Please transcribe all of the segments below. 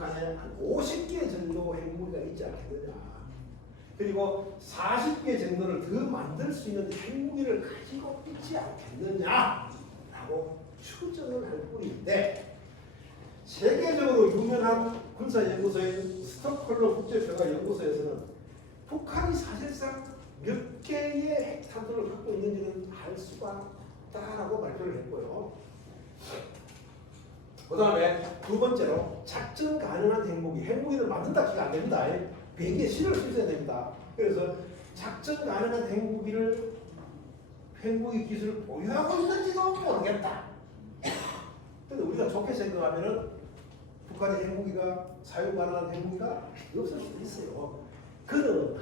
북한에 한 50개 정도 핵무기가 있지 않겠느냐. 그리고 40개 정도를 더 만들 수 있는 핵무기를 가지고 있지 않겠느냐라고 추정을 할 뿐인데 세계적으로 유명한 군사연구소인 스톡홀름 국제평화 연구소에서는 북한이 사실상 몇 개의 핵탄두를 갖고 있는지는 알 수가 없다라고 발표를 했고요. 그 다음에 두 번째로 작전 가능한 핵무기, 핵무기를 만든다 기가 안 됩니다. 비행기에 실을 수 있어야 됩니다. 그래서 작전 가능한 핵무기를 핵무기 기술을 보유하고 있는지도 모르겠다. 근데 우리가 좋게 생각하면은 북한의 핵무기가 사용 가능한 핵무기가 없을 수도 있어요. 그러나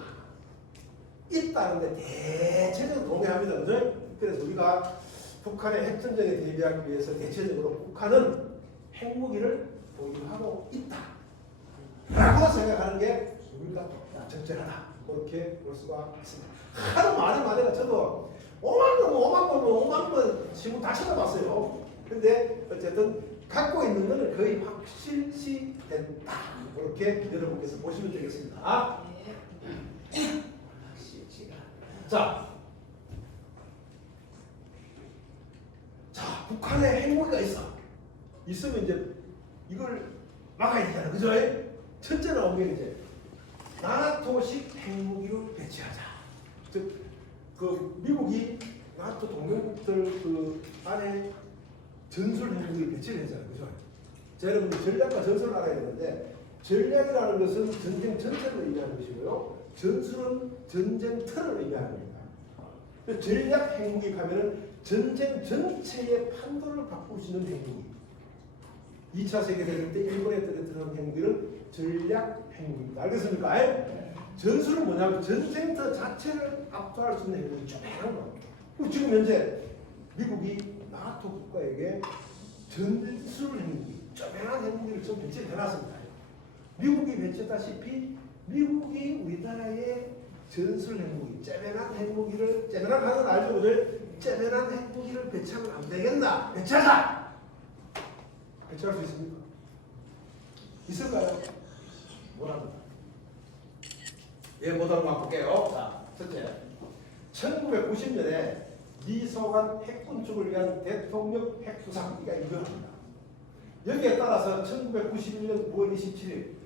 있다는데 대체적으로 동의합니다. 그죠? 그래서 우리가 북한의 핵전쟁에 대비하기 위해서 대체적으로 북한은 핵무기를 보유하고 있다. 라고 생각하는 게 우리가 적절하다. 그렇게 볼 수가 있습니다. 하도 많이 말해가 저도 오만 번, 오만 번, 오만 번 신문 다 찾아봤어요. 근데 어쨌든 갖고 있는 것은 거의 확실시 된다. 그렇게 여러분께서 보시면 되겠습니다. 자, 자 북한에 핵무기가 있어. 있으면 이제 이걸 막아야 되잖아, 그죠? 첫째 나온 게 이제 나토식 핵무기를 배치하자. 즉, 그 미국이 나토 동맹국들 그 안에 전술 핵무기를 배치를 했잖아요, 그죠? 자, 여러분들 전략과 전술을 알아야 되는데 전략이라는 것은 전쟁 전체를 의미하는 것이고요. 전술은 전쟁터를 의미하는 겁니다. 전략 핵무기 가면은 전쟁 전체의 판도를 바꿀 수 있는 핵무기. 2차 세계대전 때 일본에 떨어뜨린 핵무기는 전략 핵무기입니다. 알겠습니까? 전술은 뭐냐면 전쟁터 자체를 압도할 수 있는 조그마한 거. 그리고 지금 현재 미국이 나토 국가에게 전술 핵무기, 조그마한 핵무기를 좀 배치해 놨습니다. 미국이 배치했다시피 미국이 우리나라에 전술 핵무기, 째면한 핵무기를 째면한 하는 알죠, 그죠? 째면한 핵무기를 배치하면 안 되겠나? 배치하자. 배치할 수 있습니까? 있을까요? 뭐랍니다. 예, 뭐다로 바꿀게요. 자, 첫째. 1990년에 미소간 핵군축을 위한 대통령 핵수상기가 유명합니다. 여기에 따라서 1991년 9월 27일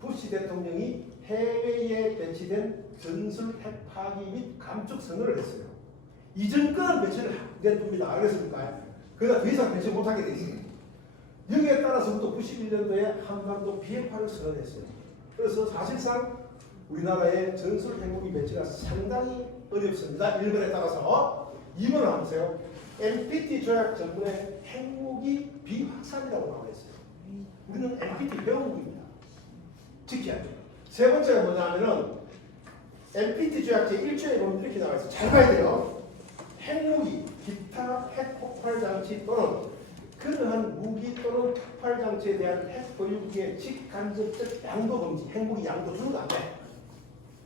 부시 대통령이 해외에 배치된 전술 핵 파기 및 감축 선언을 했어요. 이전 거는 배치를 냅둡니다. 알겠습니까? 그러다 더 이상 배치 못하게 돼 있어요. 여기에 따라서부터 91년도에 한반도 비핵화를 선언했어요. 그래서 사실상 우리나라의 전술 핵무기 배치가 상당히 어렵습니다. 1번에 따라서 2번 을 보세요. NPT 조약 전문의 핵무기 비확산이라고 나와 있어요. 우리는 NPT 회원국입니다. 지켜야 돼요. 세 번째가 뭐냐면은 NPT 조약 제1조에 보면 이렇게 나와 있어요. 잘 봐야 돼요. 핵무기, 기타 핵폭발 장치 또는 그러한 무기 또는 폭발 장치에 대한 핵 보유국의 직간접적 양도 금지, 핵무기 양도 주는 안 돼.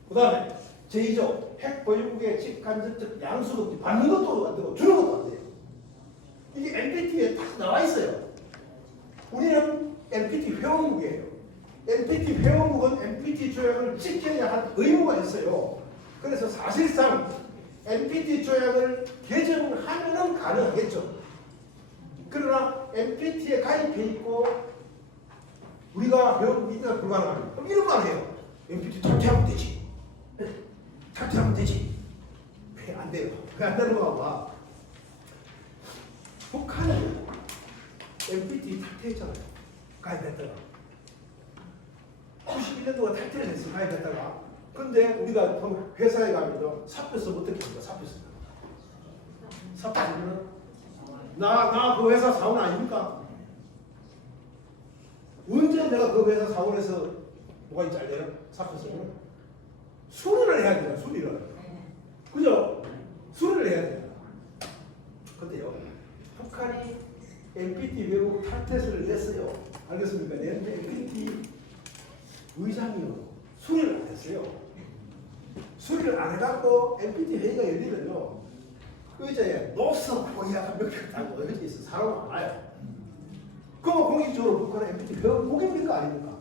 그 다음에 제2조 핵 보유국의 직간접적 양수 금지, 받는 것도 안 되고 주는 것도 안 돼요. 이게 NPT에 딱 나와 있어요. 우리는 NPT 회원국이에요. NPT 회원국은 NPT 조약을 지켜야 할 의무가 있어요. 그래서 사실상 NPT 조약을 개정하면 가능하겠죠. 그러나 NPT에 가입해 있고 우리가 회원국이니까 불가능합니다. 그럼 이런 말 해요. NPT 탈퇴하면 되지. 탈퇴하면 되지. 왜 안 돼요? 왜 안 되는 거 봐. 북한은 NPT 탈퇴했잖아요. 가입했다가. 91년 동안 탈퇴를 했어, 가입했다가. 근데 우리가 회사에 가면 사표서 어떻게 합니까? 사표서. 사표 쓰면 나, 나 그 회사 사원 아닙니까? 언제 내가 그 회사 사원에서 뭐가 있지? 사표 쓰면? 수리를 해야 돼요, 수리를. 그죠? 수리를 해야 돼요. 근데요, 북한이 NPT 외국 탈퇴서를 냈어요. 알겠습니까? 냈는데 NPT 의장이요. 수리를 안 했어요. 수리를 안 해갖고 NPT 회의가 열리면요. 그 의자에 노스 코리아가 몇개 달고 여기 있어 사람 많아요. 그럼 공식적으로 북한은 NPT 복입니까 아닙니까?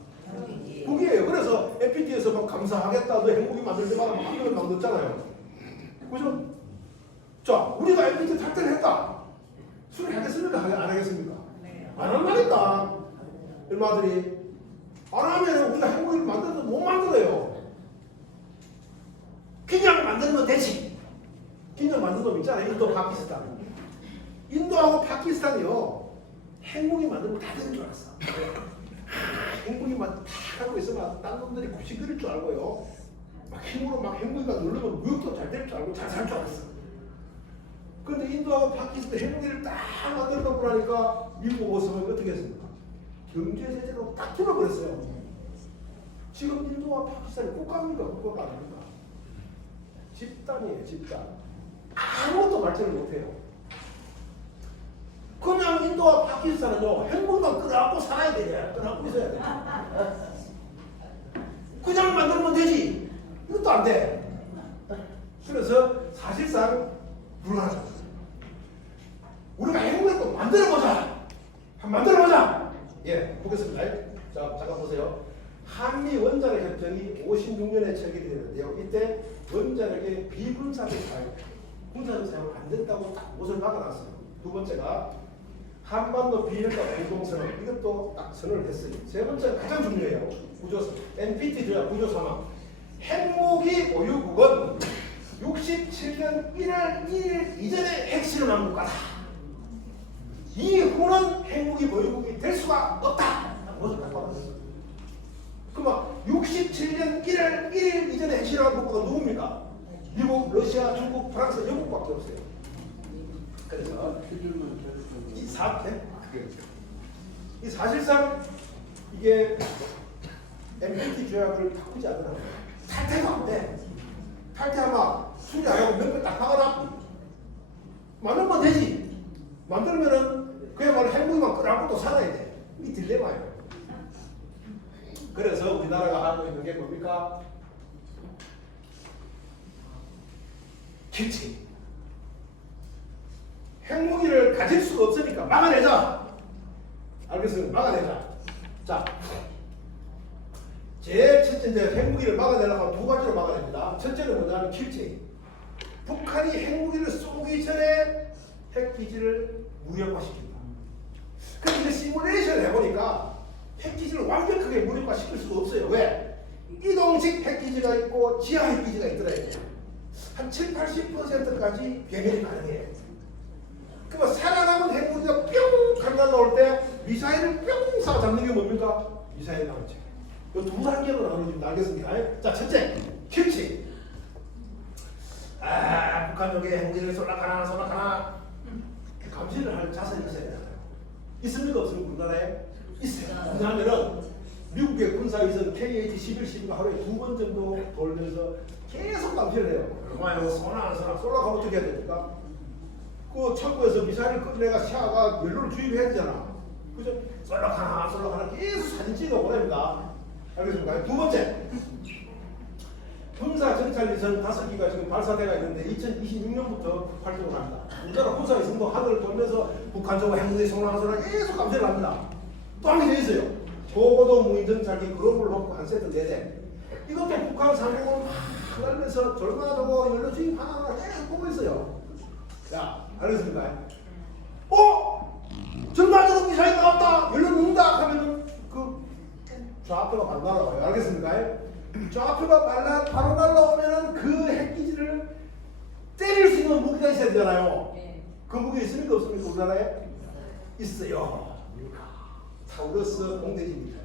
북이에요. 그래서 NPT에서 막 감사하겠다, 너 행복이 만들 때마다 막 이걸 막 넣었잖아요. 그죠? 자, 우리가 NPT 탈퇴를 했다. 수리하겠습니까? 안 하겠습니까? 안 한다니까. 일마들이 안 하면 우리가 행복을 만들어도 못 만들어요. 그냥 만들면 되지. 그냥 만든 놈 있잖아요. 인도, 파키스탄. 인도하고 파키스탄이요. 행복이 만들면 다 되는 줄 알았어. 행복이만 다 하고 있으면 딴 놈들이 굽신거릴 줄 알고요. 막 힘으로 막 행복이가 누르면 무역도 잘 될 줄 알고 잘 살 줄 알았어. 그런데 인도하고 파키스탄 행복이를 딱 만들어 놓고 나니까 미국 모습은 어떻게 했습니까? 경제 제재로 딱 틀어버렸어요. 지금 인도와 파키스탄이 국가입니까? 국가가 아닙니까? 집단이에요, 집단. 아무것도 발전을 못해요. 그냥 인도와 파키스탄은요, 행복만 끌어안고 살아야 돼. 끌어안고 있어야 돼. 그냥 만들면 되지. 이것도 안 돼. 그래서 사실상 불가하죠. 우리가 행복을 또 만들어보자. 만들어보자. 예, 보겠습니다. 자, 잠깐 보세요. 한미 원자력 협정이 56년에 체결되는데요. 이때 원자력의 비분사적 사용, 분사적 사용 안 된다고 딱 못을 박아놨어요. 두 번째가 한반도 비핵화 공동선언 이것도 딱 선언을 했어요. 세 번째가 가장 중요해요. 구조 NPT 조약 구조 3항 핵무기 보유국은 67년 1월 1일 이전에 핵실험 한 국가다. 이후는 핵무기 보유국이 될 수가 없다. 뭐를 딱 박아놨어요. 그럼 67년 1월 1일 이전에 핵실험 한 국가가 누굽니까? 미국, 러시아, 중국, 프랑스, 영국밖에 없어요. 그래서 이 사, 네? 이 사실상 이게 NPT 조약을 바꾸지 않으면 탈퇴가 안 돼. 탈퇴하면 수리 안 하고 몇번딱 박아놔. 만들면 되지. 만들면은 그야말로 행복만 끌어안고 또 살아야 돼. 이 딜레마예요. 그래서 우리나라가 하고 있는 게 뭡니까? 길치. 핵무기를 가질 수가 없으니까 막아내자. 알겠습니다. 막아내자. 자, 제일 첫째 핵무기를 막아내려고 하면 두 가지로 막아냅니다. 첫째는 뭐냐면 킬체. 북한이 핵무기를 쏘기 전에 핵기지를 무력화시킨다. 이제 시뮬레이션을 해보니까 핵기지를 완벽하게 무력화시킬 수가 없어요. 왜? 이동식 핵기지가 있고 지하 핵기지가 있더라고요. 한 7, 80%까지 배면이 가능해요. 그러면 살아남은 핵무기가 뿅! 강 날라올 때 미사일을 뿅! 쏴 잡는 게 뭡니까? 미사일 나오죠. 이두 단계로 나누어집니다. 알겠습니까? 자, 첫째, 킬치. 아, 북한 쪽에 핵무기를 쏠락하나, 쏠락하나. 감시를 할 자세가 있어야 되잖아요. 있습니까? 없습니까? 우리나라에? 있어요. 왜냐하면은 미국의 군사위성 KH-11, 12가 하루에 두 번 정도 돌면서 계속 감시를 해요. 얼마나 안 쏘나 쏠락하면 어떻게 해야 됩니까? 그 창고에서 미사일을 꺼내가 샤가 연료를 주입해야 되잖아. 그죠? 쏠락 하나 쏠락 하나 계속 사진 찍어 보냅니다. 알겠습니까? 두 번째. 군사 정찰 위성 다섯 기가 지금 발사대가 있는데 2026년부터 활동을 합니다. 우리나라 군사 위성도 하늘을 돌면서 북한 쪽으로 핵무기 송랑하소나 계속 감시를 합니다. 또 한개더 있어요. 고고도 무인 정찰기 글로벌 호크 한 세트 네 대. 이것도 북한 상공을 막 날면서 절마다고 연료 주입 하나하나 계속 보고 있어요. 자, 알겠습니까? 어? 절마다고 미사일 나왔다. 연료 넣는다 하면은 그 좌표가 바로 날아와요. 알겠습니까? 좌표가 발라 바로 날라오면은 그 핵기지를 때릴 수 있는 무기가 있어야 되잖아요. 그 무기 있습니까 없습니까 우리나라에? 있어요. 타우러스 공대지 미사일.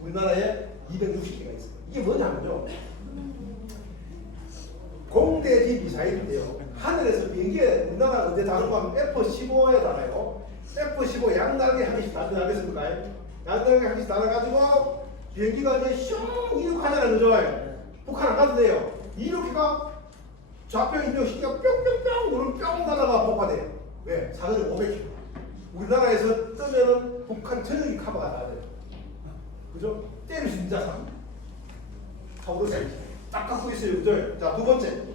우리나라에 260개가 있어요. 이게 뭐냐면요. 미사일인데요. 하늘에서 비행기에 우리나라 어디 다른 거 하면 F-15에 달아요. F-15 양날개 한 개씩 달아 알겠습니까? 양날개 한 개씩 달아가지고 비행기가 이제 슝 이륙하잖아요. 그죠? 북한 안 가도 돼요. 이륙기가 좌표 시기가 뿅뿅뿅 그럼 뿅 날아가 폭파돼요. 왜? 사거리 500km. 우리나라에서 뜨면은 북한 전역이 커버가 나야 돼요. 그죠? 있는 자산. 타오르스 딱 갖고 있어요. 그죠? 자, 두 번째.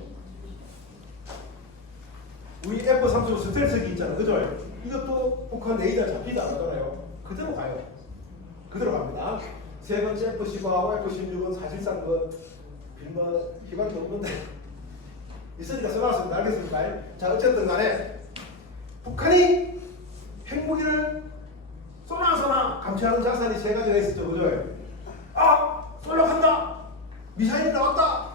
우리 F-35 스텔스기 있잖아. 그죠? 이것도 북한 레이더 잡히지 않잖아요. 그대로 가요. 그대로 갑니다. 세 번째 F-15하고 F-16은 사실상 그 빈거 희망이 없는데 있으니까 써놨습니다. 알겠습니까? 자, 어쨌든 간에 북한이 핵무기를 쏘나 쏘나 감시하는 작전이 세 가지가 있었죠. 그죠? 아! 쏠려간다! 미사일이 나왔다!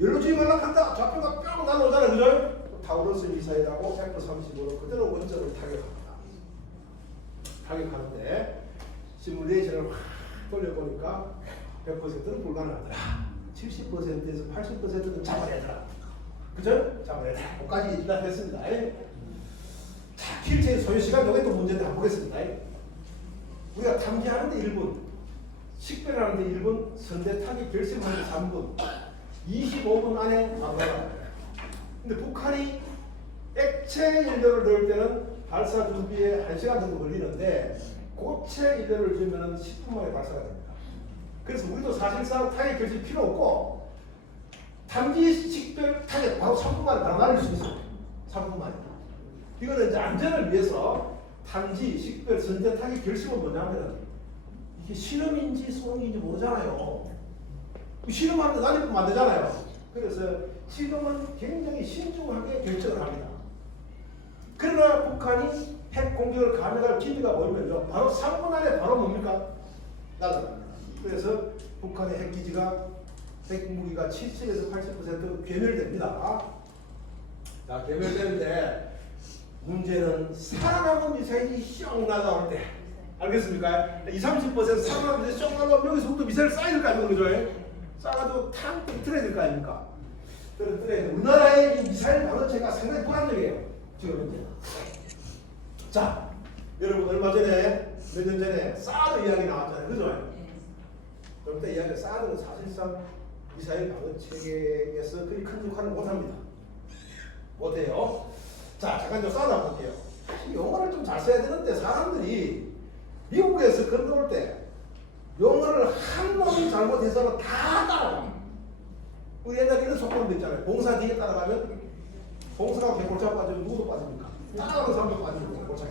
연료주의 발락한다! 좌표가 뿅 날아오잖아요. 그죠? 타우러스 미사일하고 F-35로 그대로 원전을 타격합니다. 타격하는데 시뮬레이션을 확 돌려보니까 100%는 불가능하더라. 70%에서 80%는 잡아내더라. 그죠? 잡아내더라. 거기까지 일단 했습니다. 자, 필체의 소요 시간 요게 또 문제인데 한번 보겠습니다. 우리가 탐지하는데 1분, 식별하는데 1분, 선대 타기 결심하는데 3분, 25분 안에 마무리합니다. 근데 북한이 액체 연료를 넣을 때는 발사 준비에 1시간 정도 걸리는데 고체 연료를 주면 10분 만에 발사가 됩니다. 그래서 우리도 사실상 타격 결심 필요 없고 탐지 식별 타격 바로 3분 만에 바로 날릴 수 있어요. 3분 만에. 이거는 이제 안전을 위해서 탐지 식별 선제 타격 결심은 뭐냐면 이게 실험인지 소음인지 모르잖아요. 실험하는데 날리면 안 되잖아요. 그래서 지금은 굉장히 신중하게 결정을 합니다. 그러나 북한이 핵 공격을 감행할 기미가 보이면요, 바로 3분 안에 바로 뭡니까? 날아갑니다. 그래서 북한의 핵 기지가 핵무기가 70에서 80% 괴멸됩니다. 자, 괴멸되는데 문제는 살아남은 미사일이 뿅 날아올 때. 알겠습니까? 20, 30% 살아남은 미사일이 뿅 날아오면 여기서부터 미사일 쌓일 거 아닙니까? 그죠? 쌓아가지고 탕 떨어뜨려야 될거 아닙니까? 돼. 우리나라의 이 미사일 방어체가 상당히 불안정해요. 지금 현재. 자, 여러분 얼마 전에 몇 년 전에 사드 이야기 나왔잖아요. 그죠? 그때 이야기 사드는 사실상 미사일 방어 체계에서 그리 큰 역할을 못합니다. 못해요. 자, 잠깐 좀 사드 한번 볼게요. 이 용어를 좀 잘 써야 되는데 사람들이 미국에서 건너올 때 용어를 한 놈이 잘못해서는 다 따라갑니다. 우리 옛날에 이런 속담도 있잖아요. 봉사 뒤에 따라가면 봉사가 개골차가 빠지면 누구도 빠집니까? 따라가는 사람도 빠지고 개골차게.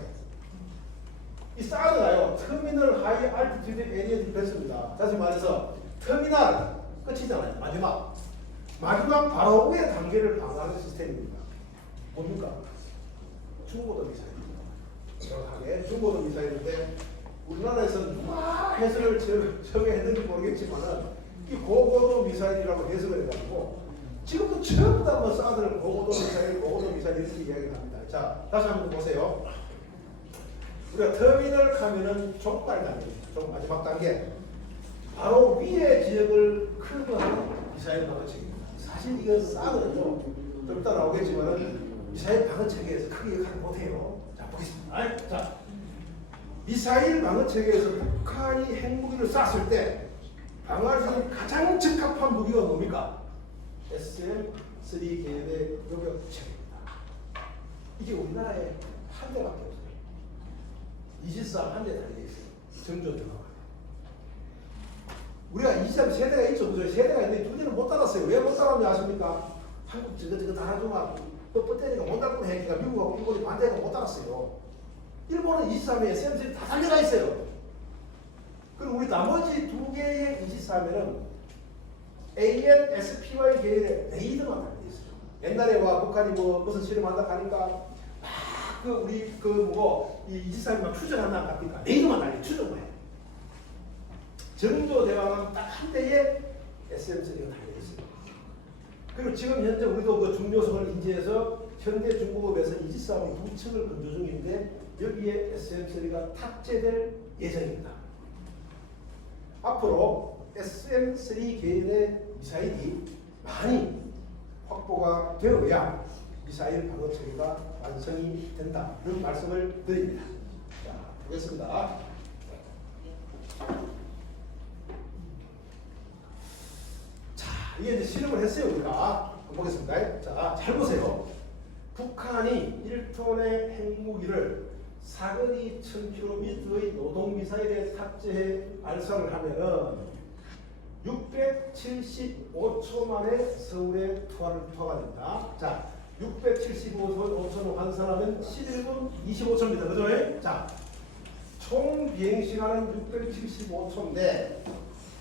이 사드가요. 터미널 하이 알티튜드 에리어 디펜스입니다. 다시 말해서 터미널 끝이잖아요. 마지막. 마지막 바로 위에 단계를 방어하는 시스템입니다. 뭡니까? 중고도 미사일입니다. 정확하게 중고도 미사일인데 우리나라에서는 누가 해석을 저- 처음에 했는지 모르겠지만은 이 고고도 미사일이라고 해석을 해가지고 지금도 전부 다뭐 사드를 고고도 미사일, 고고도 미사일 이렇게 이야기를 합니다. 자, 다시 한번 보세요. 우리가 터미널 가면은 단계입니다. 종 마지막 단계. 바로 위에 지역을 커버하는 미사일 방어 체계입니다. 사실 이거 사드는요, 좀 이따 나오겠지만은 미사일 방어 체계에서 크게 역할을 못해요. 자, 보겠습니다. 자, 미사일 방어 체계에서 북한이 핵무기를 쐈을 때 방어할 수 있는 가장 적합한 무기가 뭡니까? SM-3 계열의 요격 체계입니다. 이게 우리나라에 한 대밖에 없어요. 23한대 달려 있어요. 정조 들어가. 우리가 23 세대가 있죠. 그죠? 세 대가 있는데 두 대는 못 달았어요. 왜못 달았는지 아십니까? 한국 저거 저거 달아줘가 뻣뻣대니까 못 달고 해니까 미국하고 일본이 반대가 못 달았어요. 일본은 23에 SM3 다 달려가 있어요. 그리고 우리 나머지 두 개의 23에는 AN, SPY 계열의 레이더만 달려 있어요. 옛날에 와 북한이 뭐 무슨 실험한다 하니까 그 우리 그 뭐고 이 23이 추정한다 합니까? 레이더만 달려 추정만 해. 정조 대왕은 딱한 대에 SM3가 달려 있어요. 그리고 지금 현재 우리도 그 중요성을 인지해서 현대 23이 두 척을 건조 중인데 여기에 SM3가 탑재될 예정입니다. 앞으로 SM3 계열의 미사일이 많이 확보가 되어야 미사일 방어 체계가 완성이 된다. 이런 말씀을 드립니다. 자, 보겠습니다. 자, 이게 이제 실험을 했어요, 우리가. 보겠습니다. 자, 잘 보세요. 북한이 1톤의 핵무기를 사거리 1000km의 노동 미사일에 탑재해 발사를 하면은 675초 만에 서울에 투하를 됩니다. 자, 675초 환산하면 11분 25초입니다. 그죠? 자, 총 비행 시간은 675초인데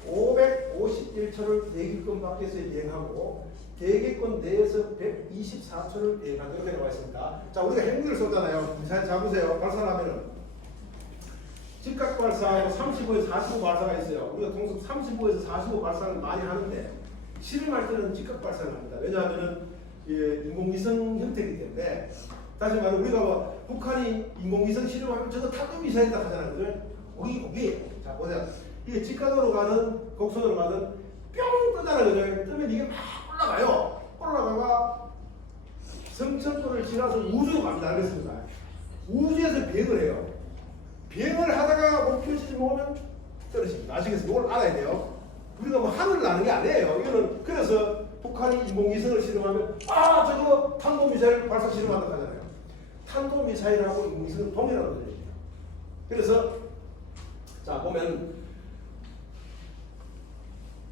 551초를 대기권 밖에서 비행하고 대기권 내에서 124초를 비행하도록 되어 있습니다. 자, 우리가 행위를 썼잖아요. 잘 잡으세요. 발사하면은 직각 발사하고 35에서 45 발사가 있어요. 우리가 통상 35에서 45 발사를 많이 하는데 실험할 때는 직각 발사를 합니다. 왜냐하면은 예, 인공위성 형태이기 때문에 다시 말해 우리가 뭐 북한이 인공위성 실험하면 저거 타도 미사일이다 하잖아요. 그죠? 거기 거기 자 보세요. 이게 직각으로 가는 곡선으로 가는 뿅 뜨잖아요. 그죠? 뜨면 이게 막 올라가요. 올라가가 성천도를 지나서 우주로 갑니다. 그랬습니다. 우주에서 비행을 해요. 비행을 하다가 목표 지점 오면 떨어집니다. 아시겠어요? 이걸 알아야 돼요. 우리가 뭐 하늘을 나는 게 아니에요. 이거는 그래서 북한이 인공위성을 실험하면 아 저거 탄도미사일 발사 실험한다고 하잖아요. 탄도미사일하고 인공위성은 동일한 거예요. 그래서 자 보면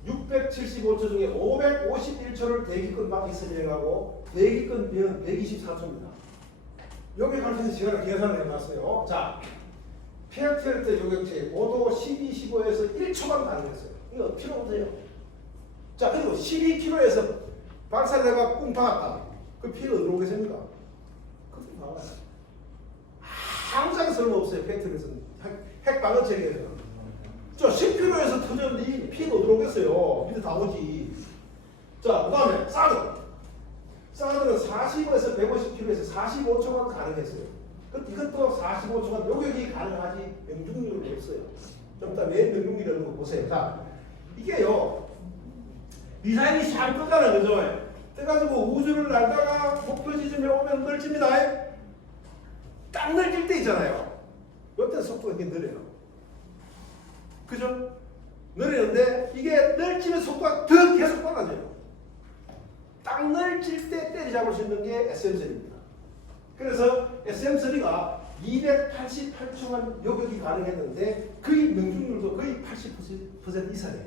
675초 중에 551초를 대기권 밖에서 비행하고 대기권 비행은 124초입니다. 여기 있는 시간을 계산을 해봤어요. 자, 페어트레트 요격체 5도 12, 15에서 1초간 가능했어요. 이거 필요 없어요. 자, 그리고 12km에서 발사를 해가 꿍 박았다. 그 피는 어디로 오겠습니까? 그것도 나와요. 항상 쓸모없어요. 페어트레트는. 핵방어 체계에서는. 저 10km에서 터졌는데 피는 어디로 오겠어요? 밑에 다 오지. 자, 그 다음에 사드. 사드는 40에서 150km에서 45초간 가능했어요. 그 이것도 45초간 요격이 가능하지 명중률은 없어요. 좀 이따 왜 명중률이라는 거 보세요. 자, 이게요. 미사일이 잘 뜨잖아요. 그죠? 떠가지고 우주를 날다가 목표 지점에 오면 널집니다. 딱 널질 때 있잖아요. 이때 속도가 이렇게 느려요. 그죠? 느리는데 이게 널치는 속도가 더 계속 빨라져요. 딱 널칠 때 때리 잡을 수 있는 게 SM3입니다. 그래서 SM3가 288초간 요격이 가능했는데 거의 명중률도 거의 80% 이상이에요.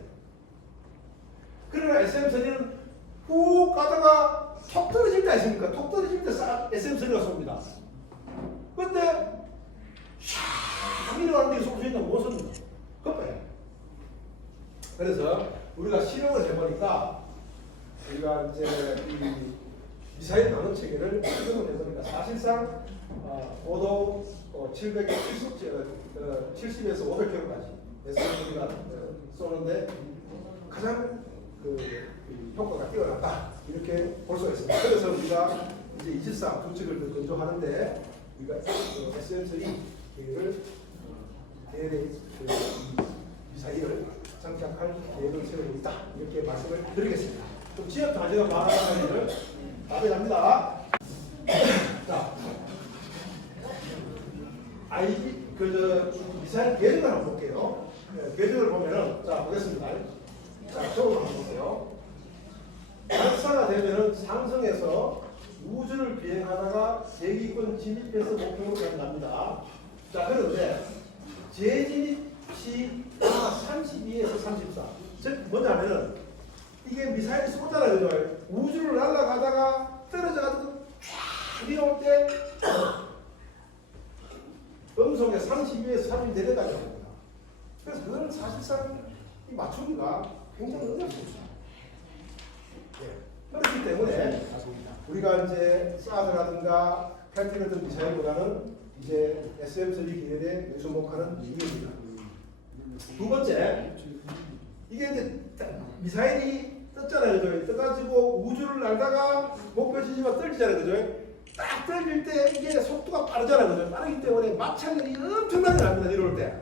그러나 SM3는 훅 가다가 톡 떨어질 때 있습니까? 톡 떨어질 때 SM3가 쏩니다. 근데 샥 밀어가는데 쏠수 있는 못 쏩니다. 급해요. 그래서 우리가 실험을 해보니까 우리가 이제 이 미사일 방어 체계를 실험을 해보니까 사실상 어, 5도 어, 770, 어, 70에서 500km까지 SMG가 어, 쏘는데 가장 그, 그 효과가 뛰어났다 이렇게 볼 수가 있습니다. 그래서 우리가 이제 24 두측을 더 건조하는데 우리가 그 SM3 계획을 대대 그 미사일을 장착할 계획을 세우고 있다 이렇게 말씀을 드리겠습니다. 그럼 지역 단위가 말하는 사례를 답변합니다. 자, 아이디 그저 미사일 계획을 한번 볼게요. 네, 계획을 보면은 자 보겠습니다. 자, 저걸 한번 보세요. 발사가 되면은 상승해서 우주를 비행하다가 대기권 진입해서 목표로 갑니다. 자, 그런데 재진입 시 32에서 34. 즉 뭐냐면은 이게 미사일이 쏘잖아요, 그죠? 우주를 날아가다가 떨어져가지고 쫙 내려올 때 음속에 32에서 30 내려가야 됩니다. 그래서 그거는 사실상 이 맞추기가 굉장히 어렵습니다. 예. 그렇기 때문에 우리가 이제 사드라든가 같은 미사일보다는 이제 SM3 계열에 주목하는 이유입니다. 두 번째, 이게 이제 미사일이 떴잖아요, 그죠? 떠가지고 우주를 날다가 목표 지점에 떨어지잖아요, 그죠? 딱 떨어질 때 이게 속도가 빠르잖아요, 그죠? 빠르기 때문에 마찰열이 엄청나게 납니다, 이럴 때.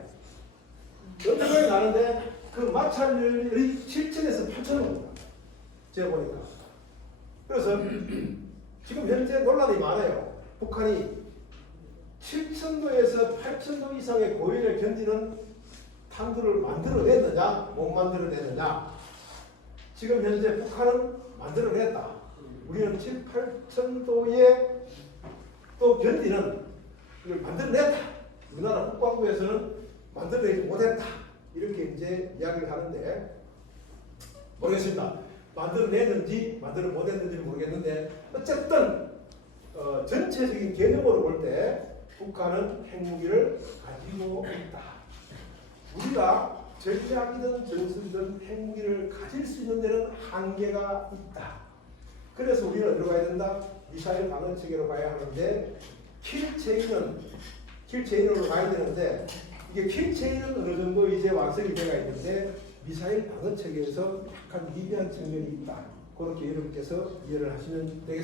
엄청나게 나는데 그 마찰열이 7천에서 8천은 옵니다. 제가 보니까. 그래서 지금 현재 논란이 많아요. 북한이 7천도에서 8천도 이상의 고열을 견디는 탄두를 만들어냈느냐, 못 만들어냈느냐. 지금 현재 북한은 만들어냈다. 우리는 7, 8천도에 또 견디는 이걸 만들어냈다. 우리나라 국방부에서는 만들어내지 못했다. 이렇게 이제 이야기를 하는데 모르겠습니다. 만들어냈는지 만들어 못했는지 모르겠는데 어쨌든 어, 전체적인 개념으로 볼 때 북한은 핵무기를 가지고 있다. 우리가 전략이든 전술이든 핵무기를 가질 수 있는 데는 한계가 있다. 그래서 우리는 어디로 가야 된다? 미사일 방어 체계로 가야 하는데 킬체인은 킬체인으로 가야 되는데 이게 킬체인은 어느 정도 이제 완성이 되어 있는데 미사일 방어 체계에서 약간 미비한 측면이 있다. 그렇게 여러분께서 이해를 하시면 되겠습니다.